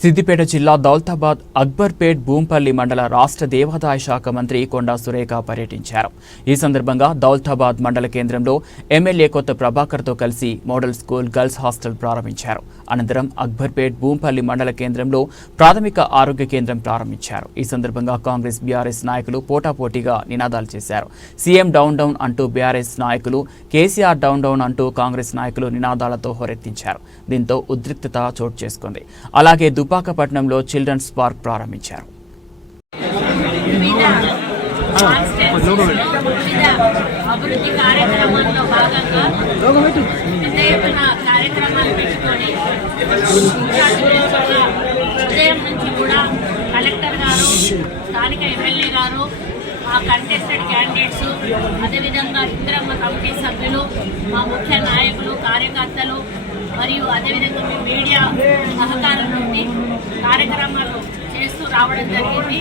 సిద్దిపేట జిల్లా దౌలతాబాద్ అక్బర్పేట్ భూంపల్లి మండల రాష్ట్ర దేవాదాయ శాఖ మంత్రి కొండా సురేఖ పర్యటించారు. ఈ సందర్భంగా దౌలతాబాద్ మండల కేంద్రంలో ఎమ్మెల్యే కొత్త ప్రభాకర్తో కలిసి మోడల్ స్కూల్ గర్ల్స్ హాస్టల్ ప్రారంభించారు. అనంతరం అక్బర్పేట్ భూంపల్లి మండల కేంద్రంలో ప్రాథమిక ఆరోగ్య కేంద్రం ప్రారంభించారు. ఈ సందర్భంగా కాంగ్రెస్ బీఆర్ఎస్ నాయకులు పోటాపోటీగా నినాదాలు చేశారు. సీఎం డౌన్ డౌన్ అంటూ బీఆర్ఎస్ నాయకులు, కేసీఆర్ డౌన్ డౌన్ అంటూ కాంగ్రెస్ నాయకులు నినాదాలతో హోరెత్తించారు. దీంతో ఉద్రిక్తత చోటు చేసుకుంది. అలాగే దుబ్బాకపట్నంలో చిల్డ్రన్స్ పార్క్ ప్రారంభించారు. అభివృద్ధి కార్యక్రమాల్లో భాగంగా కార్యక్రమాలు పెట్టుకొని ఉదయం నుంచి కూడా కలెక్టర్ గారు, స్థానిక ఎమ్మెల్యే గారు, మా కంటెస్టెడ్ క్యాండిడేట్స్, అదేవిధంగా ఇందిరమ్మ కమిటీ సభ్యులు, మా ముఖ్య నాయకులు, కార్యకర్తలు మరియు అదేవిధంగా మీ మీడియా సహకారం నుండి కార్యక్రమాలు చేస్తూ రావడం జరిగింది.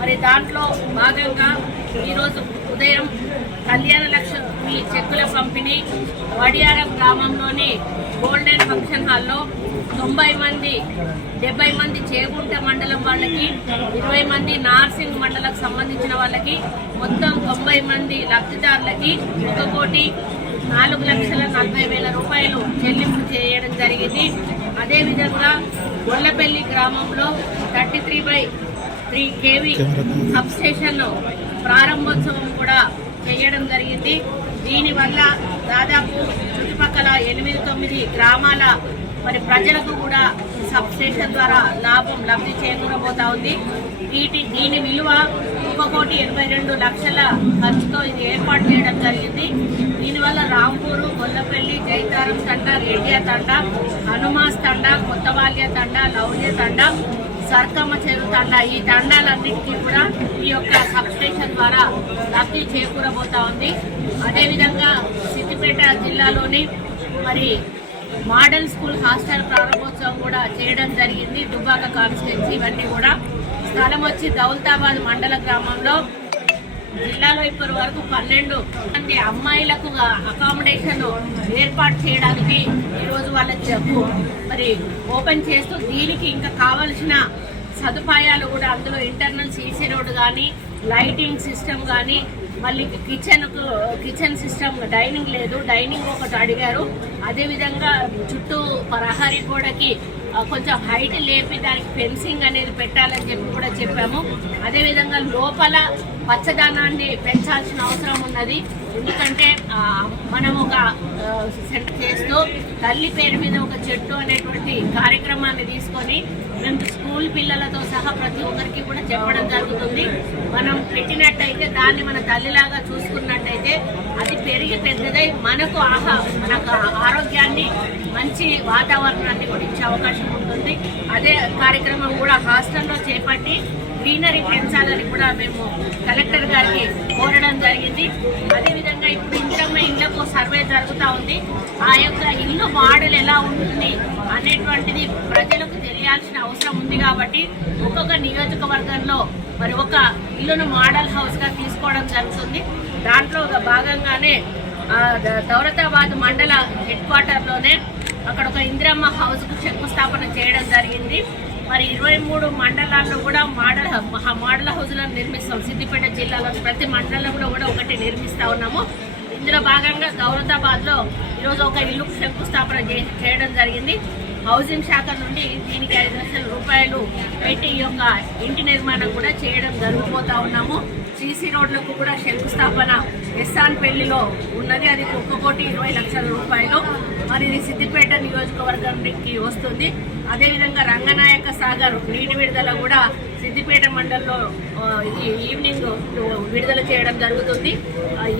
మరి దాంట్లో భాగంగా ఈరోజు ఉదయం కళ్యాణ లక్ష్మి చెక్కుల పంపిణీ వడియారం గ్రామంలోని గోల్డెన్ ఫంక్షన్ హాల్లో 90 మంది, 70 మంది చేగుంట మండలం వాళ్ళకి, 20 మంది నార్సింగ్ మండలకు సంబంధించిన వాళ్ళకి, మొత్తం 90 మంది లబ్ధిదారులకి 1,04,40,000 రూపాయలు చెల్లింపు చేయడం జరిగింది. అదేవిధంగా గొల్లపల్లి గ్రామంలో 33/3 kV సబ్స్టేషన్ ప్రారంభోత్సవం కూడా చేయడం జరిగింది. దీనివల్ల దాదాపు చుట్టుపక్కల 8-9 గ్రామాల మరి ప్రజలకు కూడా సబ్స్టేషన్ ద్వారా లబ్ధి చేకూరబోతా ఉంది. దీని విలువ 1,82,00,000 ఖర్చుతో ఇది ఏర్పాటు చేయడం జరిగింది. దీనివల్ల రాంపూరు, గొల్లపల్లి, జైతారం తండ, రేడియా తండ, హనుమాస్ తండ, కొత్తవాల్య తండ, లౌల్య తండ, సర్కమ్మ చెరువు తండ, ఈ తండాలన్నింటికీ కూడా ఈ యొక్క సబ్స్టేషన్ ద్వారా లబ్ధి చేకూరబోతా ఉంది. అదేవిధంగా సిద్దిపేట జిల్లాలోని మరి మోడల్ స్కూల్ హాస్టల్ ప్రారంభోత్సవం కూడా చేయడం జరిగింది. దుబ్బాక కాన్స్టిట్యున్సీ ఇవన్నీ కూడా. స్థలం వచ్చి దౌలతాబాద్ మండల గ్రామంలో. జిల్లాలో ఇప్పటి వరకు 12 మంది అమ్మాయిలకు అకామిడేషన్ ఏర్పాటు చేయడానికి ఈరోజు వాళ్ళకు మరి ఓపెన్ చేస్తూ దీనికి ఇంకా కావలసిన సదుపాయాలు కూడా అందులో ఇంటర్నల్ సీసీ రోడ్ కానీ, లైటింగ్ సిస్టమ్ కానీ, మళ్ళీ కిచెన్ సిస్టమ్, డైనింగ్ లేదు, డైనింగ్ ఒకటి అడిగారు. అదేవిధంగా చుట్టూ ప్రహరీ గోడకి కొంచెం హైట్ లేపి దానికి ఫెన్సింగ్ అనేది పెట్టాలని చెప్పి కూడా చెప్పాము. అదేవిధంగా లోపల పచ్చదనాన్ని పెంచాల్సిన అవసరం ఉన్నది. ఎందుకంటే మనం ఒక సెట్ చేస్తూ తల్లి పేరు మీద ఒక చెట్టు అనేటువంటి కార్యక్రమాన్ని తీసుకొని మేము స్కూల్ పిల్లలతో సహా ప్రతి ఒక్కరికి కూడా చెప్పడం జరుగుతుంది. మనం పెట్టినట్టయితే దాన్ని మన తల్లిలాగా చూసుకున్నట్టయితే అది పెరిగి పెద్దదై మనకు ఆరోగ్యాన్ని, మంచి వాతావరణాన్ని కూడా ఇచ్చే అవకాశం ఉంటుంది. అదే కార్యక్రమం కూడా హాస్టల్లో చేపట్టి గ్రీనరీ పెంచాలని కూడా మేము కలెక్టర్ గారికి కోరడం జరిగింది. అదేవిధంగా ఇప్పుడు ఇందిరమ్మ ఇళ్లకు సర్వే జరుగుతూ ఉంది. ఆ యొక్క ఇల్లు మోడల్ ఎలా ఉంటుంది అనేటువంటిది ప్రజలకు తెలియాల్సిన అవసరం ఉంది. కాబట్టి ఒక్కొక్క నియోజకవర్గంలో మరి ఒక ఇల్లును మోడల్ హౌస్గా తీసుకోవడం జరుగుతుంది. దాంట్లో భాగంగానే దౌలతాబాద్ మండల హెడ్ క్వార్టర్లోనే అక్కడ ఒక ఇందిరమ్మ హౌస్కు శంకుస్థాపన చేయడం జరిగింది. మరి 23 మండలాల్లో కూడా మోడల్ హౌస్లను నిర్మిస్తాం. సిద్దిపేట జిల్లాలో ప్రతి మండలంలో కూడా ఒకటి నిర్మిస్తా ఉన్నాము. ఇందులో భాగంగా దౌలతాబాద్లో ఈరోజు ఒక ఇల్లు శంకుస్థాపన చేయడం జరిగింది. హౌసింగ్ శాఖ నుండి దీనికి 5 లక్షల రూపాయలు పెట్టి ఈ యొక్క ఇంటి నిర్మాణం కూడా చేయడం జరగబోతా ఉన్నాము. సీసీ రోడ్లకు కూడా శంకుస్థాపన ఎస్సాన్పల్లిలో ఉన్నది. అది 1,20,00,000 రూపాయలు. మరి ఇది సిద్దిపేట నియోజకవర్గానికి వస్తుంది. అదేవిధంగా రంగనాయక సాగర్ నీటి విడుదల కూడా సిద్దిపేట మండలంలో ఈవినింగ్ విడుదల చేయడం జరుగుతుంది.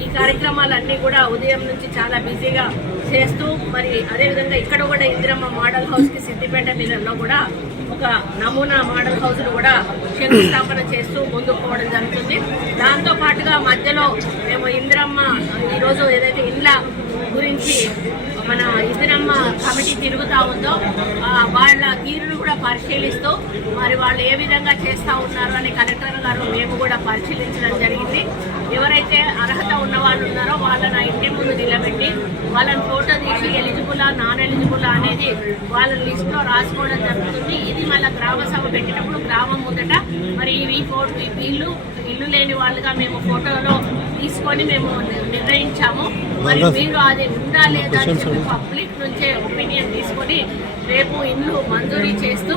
ఈ కార్యక్రమాలన్నీ కూడా ఉదయం నుంచి చాలా బిజీగా చేస్తూ మరి అదేవిధంగా ఇక్కడ కూడా ఇందిరమ్మ మోడల్ హౌస్కి సిద్దిపేట మిర్రర్లో కూడా ఒక నమూనా మోడల్ హౌస్ను కూడా శంకుస్థాపన చేస్తూ ముందుకు పోవడం జరుగుతుంది. దాంతో పాటుగా మధ్యలో మేము ఇందిరమ్మ ఈరోజు ఏదైతే ఇండ్ల గురించి మన ఇందిరమ్మ కమిటీ తిరుగుతూ ఉందో వాళ్ళ తీరును కూడా పరిశీలిస్తూ మరి వాళ్ళు ఏ విధంగా చేస్తూ ఉన్నారు అని కలెక్టర్ గారు మేము కూడా పరిశీలించడం జరిగింది. ఎవరైతే అర్హత ఉన్న వాళ్ళు ఉన్నారో వాళ్ళని ఆ ఇంటి ముందు నిలబెట్టి వాళ్ళని ఫోటో తీసి ఎలిజిబులా నాన్ ఎలిజిబులా అనేది వాళ్ళ లిస్టులో రాసుకోవడం జరుగుతుంది. ఇది మళ్ళీ గ్రామ సభ పెట్టినప్పుడు గ్రామం ముందట మరి ఇల్లు లేని వాళ్ళుగా మేము ఫోటోలో తీసుకొని మేము నిర్ణయించాము. మరి మీరు అది ఉందా లేదా అని చెప్పి పబ్లిక్ నుంచే ఒపీనియన్ తీసుకొని రేపు ఇల్లు మంజూరీ చేస్తూ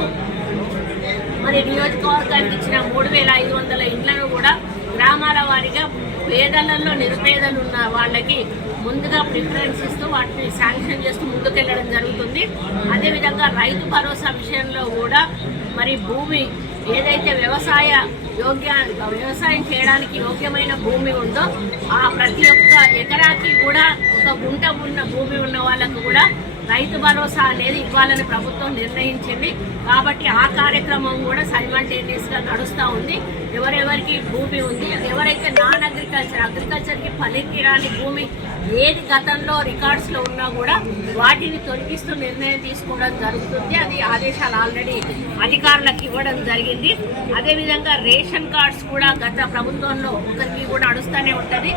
మరి నియోజకవర్గానికి ఇచ్చిన 3,500 ఇళ్లను కూడా గ్రామాల వారీగా పేదలలో నిరుపేదలు ఉన్న వాళ్ళకి ముందుగా ప్రిఫరెన్స్ ఇస్తూ వాటిని శాంక్షన్ చేస్తూ ముందుకెళ్లడం జరుగుతుంది. అదేవిధంగా రైతు భరోసా విషయంలో కూడా మరి భూమి ఏదైతే వ్యవసాయం చేయడానికి యోగ్యమైన భూమి ఉందో ఆ ప్రతి ఒక్క ఎకరాకి కూడా ఒక గుంట ఉన్న భూమి ఉన్న వాళ్ళకు కూడా రైతు భరోసా అనేది ఇవ్వాలని ప్రభుత్వం నిర్ణయించింది. కాబట్టి ఆ కార్యక్రమం కూడా సైమల్టేనియస్ గా నడుస్తూ ఉంది. ఎవరెవరికి భూమి ఉంది, ఎవరైతే నాన్ అగ్రికల్చర్కి పనికిరాని భూమి ఏది గతంలో రికార్డ్స్ లో ఉన్నా కూడా వాటిని తొలగిస్తూ నిర్ణయం తీసుకోవడం జరుగుతుంది. అది ఆదేశాలు ఆల్రెడీ అధికారులకు ఇవ్వడం జరిగింది. అదేవిధంగా రేషన్ కార్డ్స్ కూడా గత ప్రభుత్వంలో ఒకరికి కూడా నడుస్తూనే ఉంటుంది.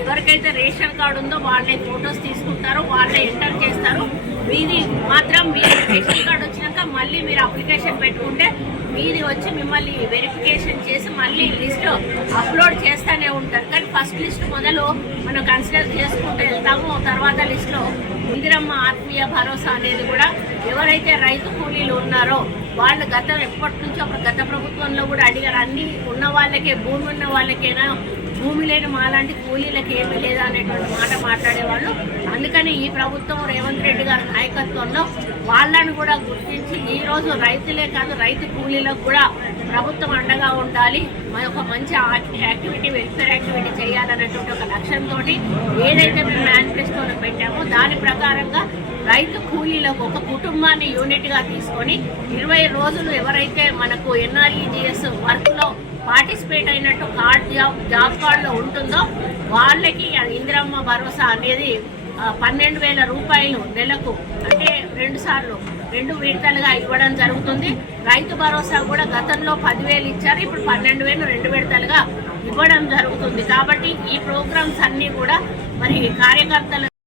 ఎవరికైతే రేషన్ కార్డు ఉందో వాళ్ళే ఫొటోస్ తీసుకుంటారో వాళ్ళే ఎంటర్ చేస్తారు. మీది మాత్రం మీరు రేషన్ కార్డు వచ్చినాక మళ్ళీ మీరు అప్లికేషన్ పెట్టుకుంటే మీది వచ్చి మిమ్మల్ని వెరిఫికేషన్ చేసి మళ్ళీ లిస్ట్ అప్లోడ్ చేస్తూనే ఉంటారు. కానీ ఫస్ట్ లిస్ట్ మొదలు మనం కన్సిడర్ చేసుకుంటూ వెళ్తాము. తర్వాత లిస్టులో ఇందిరమ్మ ఆత్మీయ భరోసా అనేది కూడా ఎవరైతే రైతు కూలీలు ఉన్నారో వాళ్ళు ఎప్పటి నుంచో గత ప్రభుత్వంలో కూడా అడిగారు. అన్ని ఉన్న వాళ్ళకే భూమి ఉన్న వాళ్ళకేనా, భూమి లేని మాలాంటి కూలీలకు ఏమీ లేదా అనేటువంటి మాట మాట్లాడేవాళ్ళు. అందుకని ఈ ప్రభుత్వం రేవంత్ రెడ్డి గారి నాయకత్వంలో వాళ్ళని కూడా గుర్తించి ఈ రోజు రైతులే కాదు రైతు కూలీలకు కూడా ప్రభుత్వం అండగా ఉండాలి, ఒక మంచి యాక్టివిటీ వెల్ఫేర్ యాక్టివిటీ చేయాలనేటువంటి ఒక లక్ష్యంతో ఏదైతే మేము మేనిఫెస్టోలో పెట్టామో దాని ప్రకారంగా రైతు కూలీలకు ఒక కుటుంబాన్ని యూనిట్ గా తీసుకొని 20 రోజులు ఎవరైతే మనకు ఎన్ఆర్ఈజీఎస్ వర్క్ లో పార్టిసిపేట్ అయినట్టు జాబ్ కార్డులో ఉంటుందో వాళ్ళకి ఇందిరమ్మ భరోసా అనేది 12,000 రూపాయలు నెలకు, అంటే 2 విడతలుగా ఇవ్వడం జరుగుతుంది. రైతు భరోసా కూడా గతంలో 10,000 ఇచ్చారు, ఇప్పుడు 12,000 2 విడతలుగా ఇవ్వడం జరుగుతుంది. కాబట్టి ఈ ప్రోగ్రామ్స్ అన్ని కూడా మరి కార్యకర్తలు